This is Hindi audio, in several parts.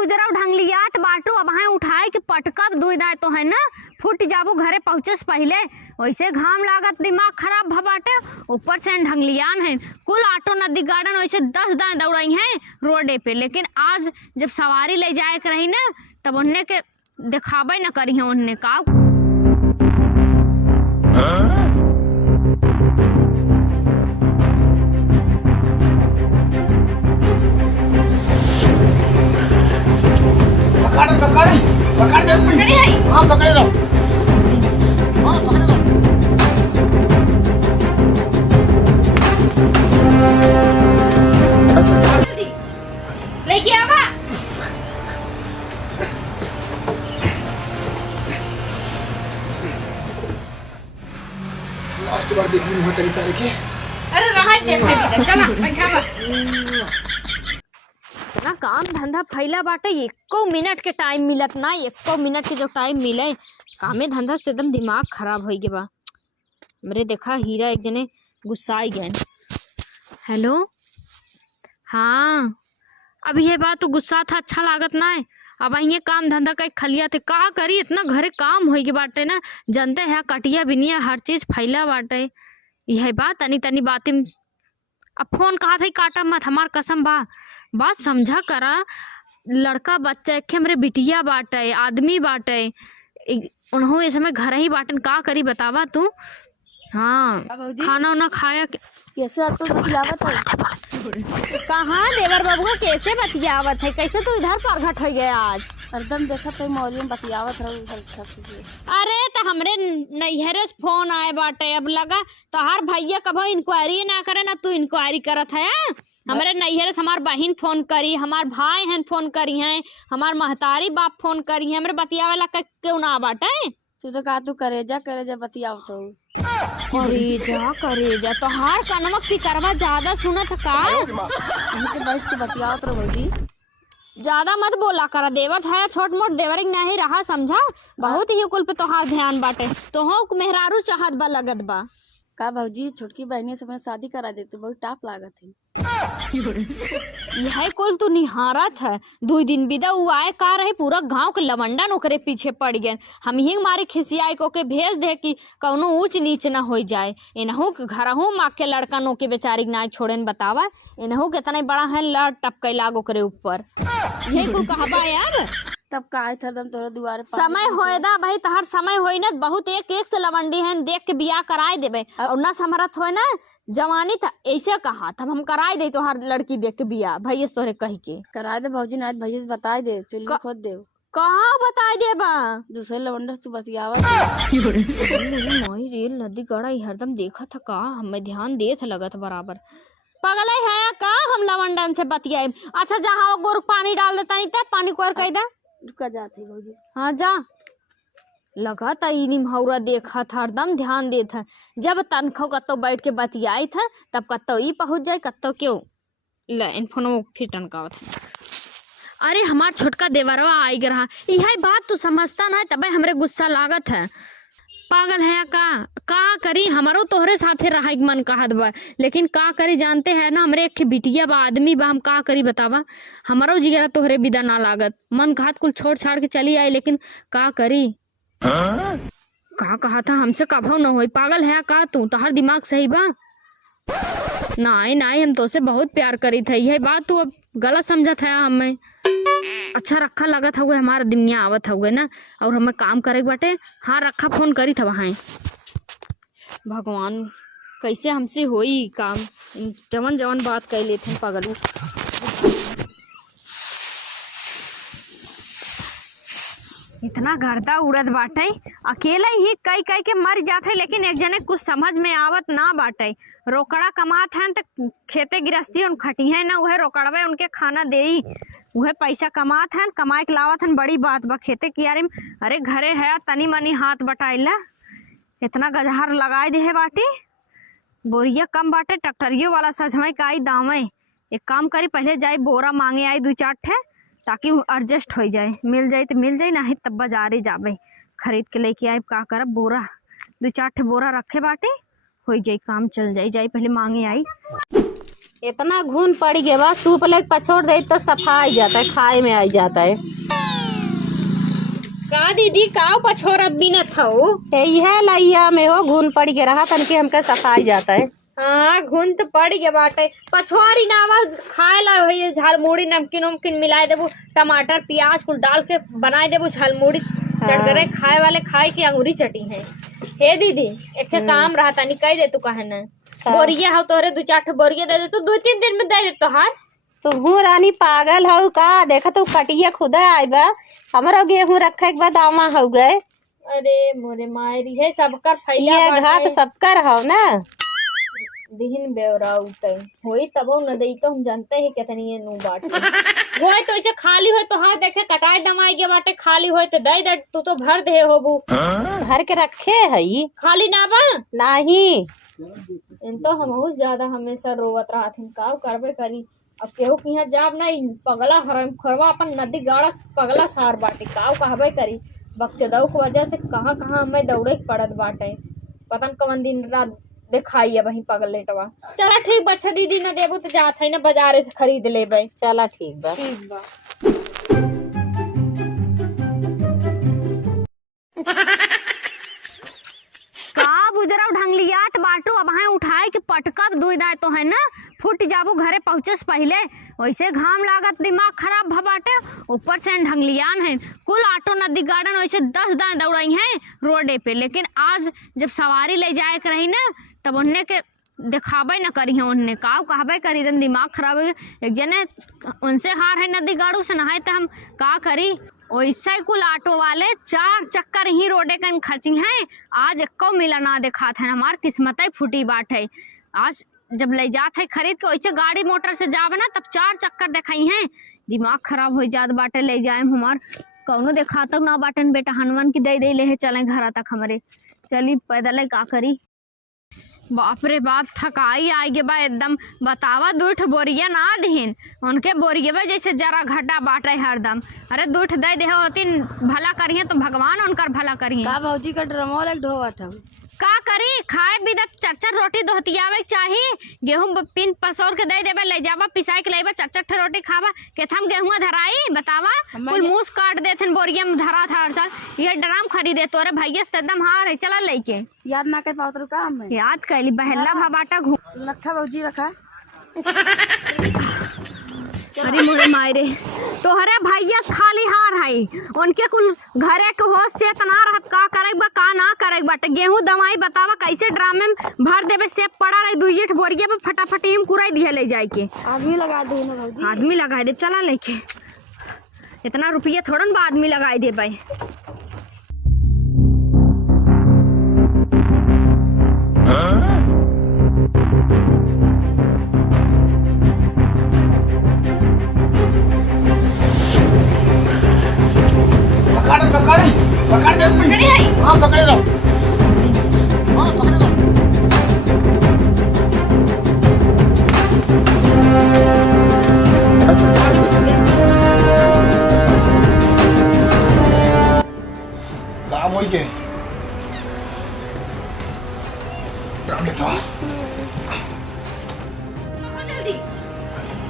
गुजरा ढंगलियात बाटू अब हाँ उठाए के पटकब दुई दाए तो है ना फुट जाबू घरे पहुँचस पहले वैसे घाम लागत दिमाग खराब भबाटे ऊपर से ढंगलियान है कुल ऑटो नदी गार्डन वैसे 10 दाएँ दौड़ाई हैं रोडे पे। लेकिन आज जब सवारी ले जाए के रही ना तब उन्हें के दिखाबे न करी है उन्हें का पकड़ जल्दी। हाँ पकड़े लो। हाँ पकड़े लो। लेके आवा। लास्ट बार देखनी है तेरी सारे की। अरे राहत देखा चला बैठा ना काम धंधा फैला बाटे एको मिनट के टाइम मिलत ना एको मिनट के जो टाइम मिले कामे धंधा से एकदम दिमाग खराब हो गया बा। मेरे देखा हीरा एक जने गुस्साई गए। हेलो हाँ अब ये बात तो गुस्सा था अच्छा लागत ना है। अब ये काम धंधा का खलिया थे का करी इतना घरे काम हो गए बाटे ना जनते है कटिया बिनिया हर चीज फैला बाटे। यह बात तनी तनी बातें अब फोन कहा था काटा मत हमार कसम बात समझा करा लड़का बच्चा एक हमरे बिटिया बाटे आदमी बाटे उन्होंने इस समय घर ही बाटन का करी बतावा तू। हाँ खाना वाना खाया कैसे आप तो बतियावत है कहाँ देवर बाबू कैसे बतियावत है कैसे तू इधर प्रगट हो गया आज हरदम देखा तो मौली में बतियावत रहो इधर सब चीज। अरे तो हमरे नैहरे से फोन आए बाटे अब लगा तोहार भैया कभो इंक्वायरी ना करे ना तू इंक्वायरी करत है। हमारे नैहरे से हमार बहन फोन करी हमार भाई हैं फोन करी हैं हमार महतारी बाप फोन करी हैं हमरे बतियावे ला क्यों ना बाटे। तू तो कहा तू करेजा बतियावत हो। करेजा तो हार कनमक की करवा ज्यादा सुनत का इनके बैठ के बतियावत रहो भौजी ज्यादा मत बोला करा देवर छाया छोट मोट देवर नहीं रहा समझा बहुत ही कुल पे तोहार ध्यान बाटे तो मेहरारू चाहत बा लगत बा का भौजी छोटकी बहनी से अपने शादी करा देते बहुत टाप लागत है। यह कुल तू निहारत है 2 दिन बिदा वो आए का रहे पूरा गांव के लवंडा नौकरे पीछे पड़ गए हम ही मारे खिसियाई को के भेज दे कि कौनो ऊंच नीच ना हो जाए इनहू घर हूँ माँ के लड़का नो के बेचारी ना छोड़े बतावा इनहू कितना बड़ा है लड़ टपके लागो करे ऊपर यही कुल कहबा यार तब का आए थे तोरा दुआरे समय होएदा भाई तहार समय होई ना बहुत एक से लवंडी है देख के बियाह कराए देबे और ना समरत होए ना जवानी था ऐसे कहा तब हम कराए दे तो हर लड़की देख के बियाह भैया तोरे कह के करा दे भौजी ना भैया से बताए दे चुल्ली खोद दे कहाँ बताए देबा दूसरे लवंडा तू बतियावा मोई रेल नदी गड़ा हरदम देखा था का हमें ध्यान देत लगत बराबर पगल है का हम लवंडन से बतियाए। अच्छा जहाँ गोर पानी डाल देता नहीं तब पानी कोर कह दा रुका जाते भौजी हाँ जा लगा था निमहौरा देखा था हरदम ध्यान दे था जब तनखो कत्तो बैठ के बतियाई था तब कत्तो ई पहुंच जाए कत्तो क्यों इन फोन फिर टनका था। अरे हमार छोटका देवरवा आई रहा यही बात तू समझता ना तब हमरे गुस्सा लागत है पागल है का करी हमारो तोहरे साथे रहा मन कहत बा लेकिन का करी जानते हैं ना हमरे एक बिटिया बा आदमी बा हम का करी बतावा हमारो जिगरा तोहरे बिदा ना लागत मन कहत कुल छोड़ छाड़ के चली आई लेकिन का करी का कहा था हमसे कभो न होई पागल है का तू तोहर दिमाग सही बा नहीं हम तो से बहुत प्यार करी थे यही बात तू अब गलत समझा था हमें अच्छा रखा लगत हुए हमारा दुनिया आवत हुए ना और हमें काम करे बाटे हाँ रखा फोन करी था वहाँ भगवान कैसे हमसे होई काम जवन जवन बात कह लेते पगलू इतना गर्दा उड़द बाटे अकेला ही कई कई के मर जाते लेकिन एक जने कुछ समझ में आवत ना बाटे रोकड़ा कमात हैं तो खेते गिरस्ती उन खटी है ना वह रोकड़वे उनके खाना दे वह पैसा कमात हैं कमाए के लावत हैं बड़ी बात बा खेते कियारे में अरे घरे है तनी मनी हाथ बटाइला इतना गजहर लगाए दे है बाटी बोरिया कम बाटे ट्रैक्टरियो वाला सजमई का आई दामे एक काम करी पहले जाए बोरा मांगे आई 2-4 ठे ताकि एडजस्ट हो जाए मिल जाए ना तब बाजारे जाबे खरीद के लेके आए का करब बोरा 2-4 ठे बोरा रखे बाटे हो जाए काम चल जाए पहले मांगे आई इतना घून पड़ गया बा, सूप लेके पछोड़ दे तो सफा आई जाता है, खाए में आई जाता है। का दीदी काव पछोरत भी न था यह लैया में हो घून पड़ के रहा तन के हमके सफा आई जाता है। हाँ घुन तो पड़ गया बाटे पछोरी नावा खाए ला भैया झालमुड़ी नमकीन उमकीन मिलाए देबू टमाटर प्याज कुल डाल के बनाए देबू झालमुड़ी चटगरे खाए वाले खाए की अंगूरी चटी है। हे दीदी एक काम रहा तानी कह दे तू कहे न बोरिया हो तोरे 2-4 ठो बोरिया दे दे तू 2-3 दिन में दे दे तोहार। तुहू रानी पागल हो का, देखा तू कटिया खुदा आई बा, हमारा गेहूं रखे के बाद आमा हो गए। अरे मोरे मायरी है सबकर फैला ये घात सबकर हो ना, दिहिन बेवरा उतई होई तबो न देई तो हम जानते हैं कितनी ये नु बाट होय तो ऐसे खाली होय तो हाँ देखे कटाई दमाई के बाटे खाली होय तो दे दे तू तो भर दे होबू भर के रखे है खाली ना बा नहीं। इन तो हम ज्यादा हमेशा रोवत रहत हम काव करबे करी। अब केहू की यहाँ जाब नहीं पगला हरम खरवा अपन नदी गाड़ा पगला सार बाटे काव कहबे करी बक्चदऊ की वजह से कहाँ कहाँ हमें दौड़े पड़त बाटे पतन कवन दिन रात दिखाई है वही पगलेटवा। चला ठीक बच्चा दीदी न देबो तो जात है ना बाजारे से खरीद लेबे। चला ठीक बा। ठीक बा। का बुजरा ढंगलियात बाटू अब हाँ उठाए के पटकत दुई दाए तो है ना फुट जाबू घरे पहुँचे से पहले वैसे घाम लागत दिमाग खराब भबाटे ऊपर से ढंगलियान है कुल ऑटो नदी गार्डन वैसे 10 दाएं दौड़ाई हैं रोडे पे लेकिन आज जब सवारी ले जाए के रही ना तब उन्हें के दिखाबे न करी है उन्हें काव कहबे करी दन दिमाग खराब है एक जने उनसे हार है नदी गाड़ू से नहाए तो हम का करी वैसे कुल ऑटो वाले 4 चक्कर ही रोडे कन खची हैं आज एको मिला ना देखा था हमार किस्मत फूटी बाट है। आज जब ले जात है खरीद के वैसे गाड़ी मोटर से जाब ना तब 4 चक्कर दिखाई हैं दिमाग खराब हो जात बाटे ले जाए हमार कौनो देखा तक ना बाटन बेटा हनुमान की दे ले चले घर तक हमारे चली पैदल का करी। बाप रे बाप थकाई आई गे बा एकदम बतावा 2 बोरिया ना ढीन उनके बोरिया जैसे जरा घटा बाटे हरदम अरे 2 दे दे होतीन भला करिए तो भगवान उनकर भला करिए। का भौजी का ड्रमो लग ढोवा था का करी खाए भी 4 रोटी दोहतियावे चाहिए गेहूं पिन पसौर के दे देबे ले जाबा पिसाई के लेबा 4 रोटी खावा केथम गेहूं धराई बतावा कुल मूस काट देथन बोरिया में धरा था हर साल ये ड्राम खरीदे तोरे भैया से एकदम हार है चला लेके याद ना कर पाओ तो काम में याद कैली बहला भबाटा घूम रखा भौजी रखा। अरे मोरे मायरे तोहरे भैया खाली हार है उनके कुल घरे के होश चेतना रहत का करे बा का ना करे बाटे गेहूं दवाई बतावा कैसे ड्राम में भर देबे से पड़ा रही 2 बोरिया पे फटाफट हिम कुराई दिए ले जाए के आदमी लगा दे ना भौजी आदमी लगा दे चला लेके इतना रुपया थोड़न बा आदमी लगाई दे भाई। पकड़ जल्दी हाँ पकड़े लो हाँ पकड़े लो काम हो गए ड्राम लेके आ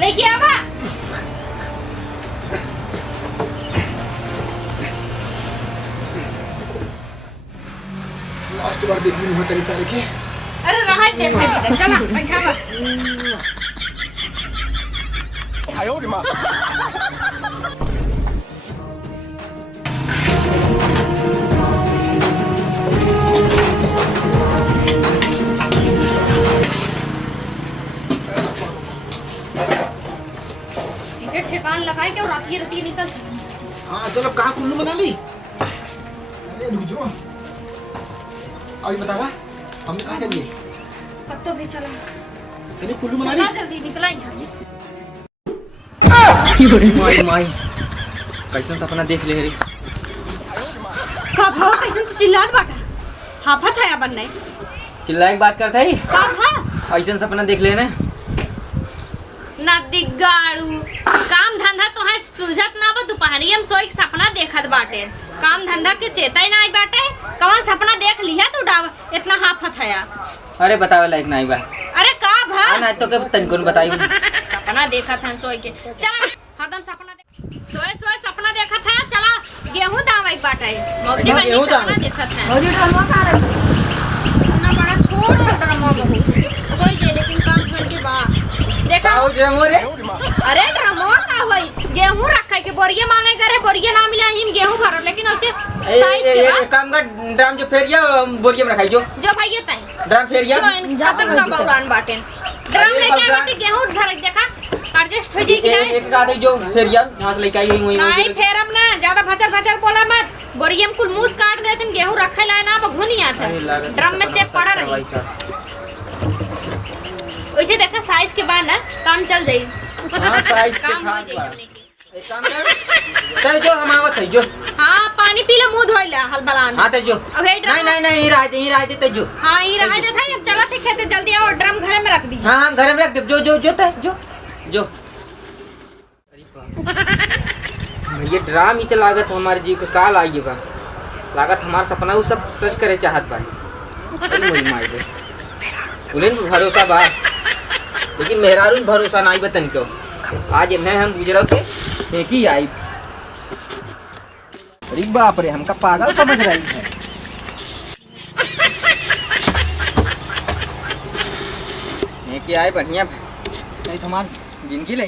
लेके आवा लास्ट बार देखने में तेरी सारे के अरे राहत दे भाई चला बैठावा आयो रे मां इनके ठिकान लगाए के और राती निकल चल। हाँ चलो कहाँ कुल्लू मना ली अरे रुक जाओ अभी बतावा हम कहाँ चलिए कब तो भी चला तेरे कुल्लू मना चला ली जल्दी निकला यहाँ से। माई माई कैसन सपना देख ले रे का भाव कैसे तू चिल्लात बाटा हाफत है अपन नहीं चिल्लाए के बात करता ही का भाव ऐसन सपना देख ले ने ना दिगाड़ू काम धंधा तो है सुझत ना बा दोपहरिया में सोई सपना देखत बाटे काम धंधा के चेता ही नहीं बाटे कौन सपना देख लिया तू डाव इतना हाफत है अरे बतावे लायक नहीं बा अरे का भाव ना तो के तनिको न बताई। सपना देखा था सोई के चला हरदम सपना सोए सोए सपना देखा था चला गेहूं दावा एक बाटा है मौसी अच्छा, बहनी गेहूं सपना दावा। देखा था मौसी ड्रामा का रही ना बड़ा छोटा ड्रामा बहुत कोई जे लेकिन काम कर के बा देखा आओ जे मोरे अरे ड्रामा का होई गेहूं रखा के बोरिया मांगे करे बोरिया ना मिला हिम गेहूं भर लेकिन उससे साइज के बा काम का ड्राम जो फेरिया बोरिया में रखाई जो भाई ये ताई ड्राम फेरिया जो खत्म का बौरान बाटे ड्रम अरे लेके बौरान। आके गेहूं धर देखा एडजस्ट हो जी कि नहीं एक गाड़ी जो फेरिया यहां से लेके आई वही नहीं फेरम ना ज्यादा भचर भचर बोला मत बोरियम कुल मूस काट देतन गेहूं रखे ला ना घुनिया था ड्रम में से पड़ा रही वैसे देखा साइज के बाद ना काम चल जाई हां साइज के काम हो खास जाई बा। हमने के। एक काम कर तय जो हम आवत है जो हाँ पानी पी ले मुंह धोइला हलबलान हां तय जो अब हे ड्रम नहीं ही रह दे तय जो हाँ ये रहा दे था चला थे खेते जल्दी आओ ड्रम घर में रख दी हां हां घर में रख दे जो तय जो भैया ड्राम इते लागत हमारे जीव के काल आई बा लागत हमार सपना उ सब सच करे चाहत बा वही मार दे उलेन भरोसा बा लेकिन मेहरारू भरोसा नहीं बतन क्यों आज मैं हम गुजरो के एक ही आई अरे बाप रे हमका पागल समझ रही है एक ही आए बढ़िया नहीं तुम्हार जिंदगी ले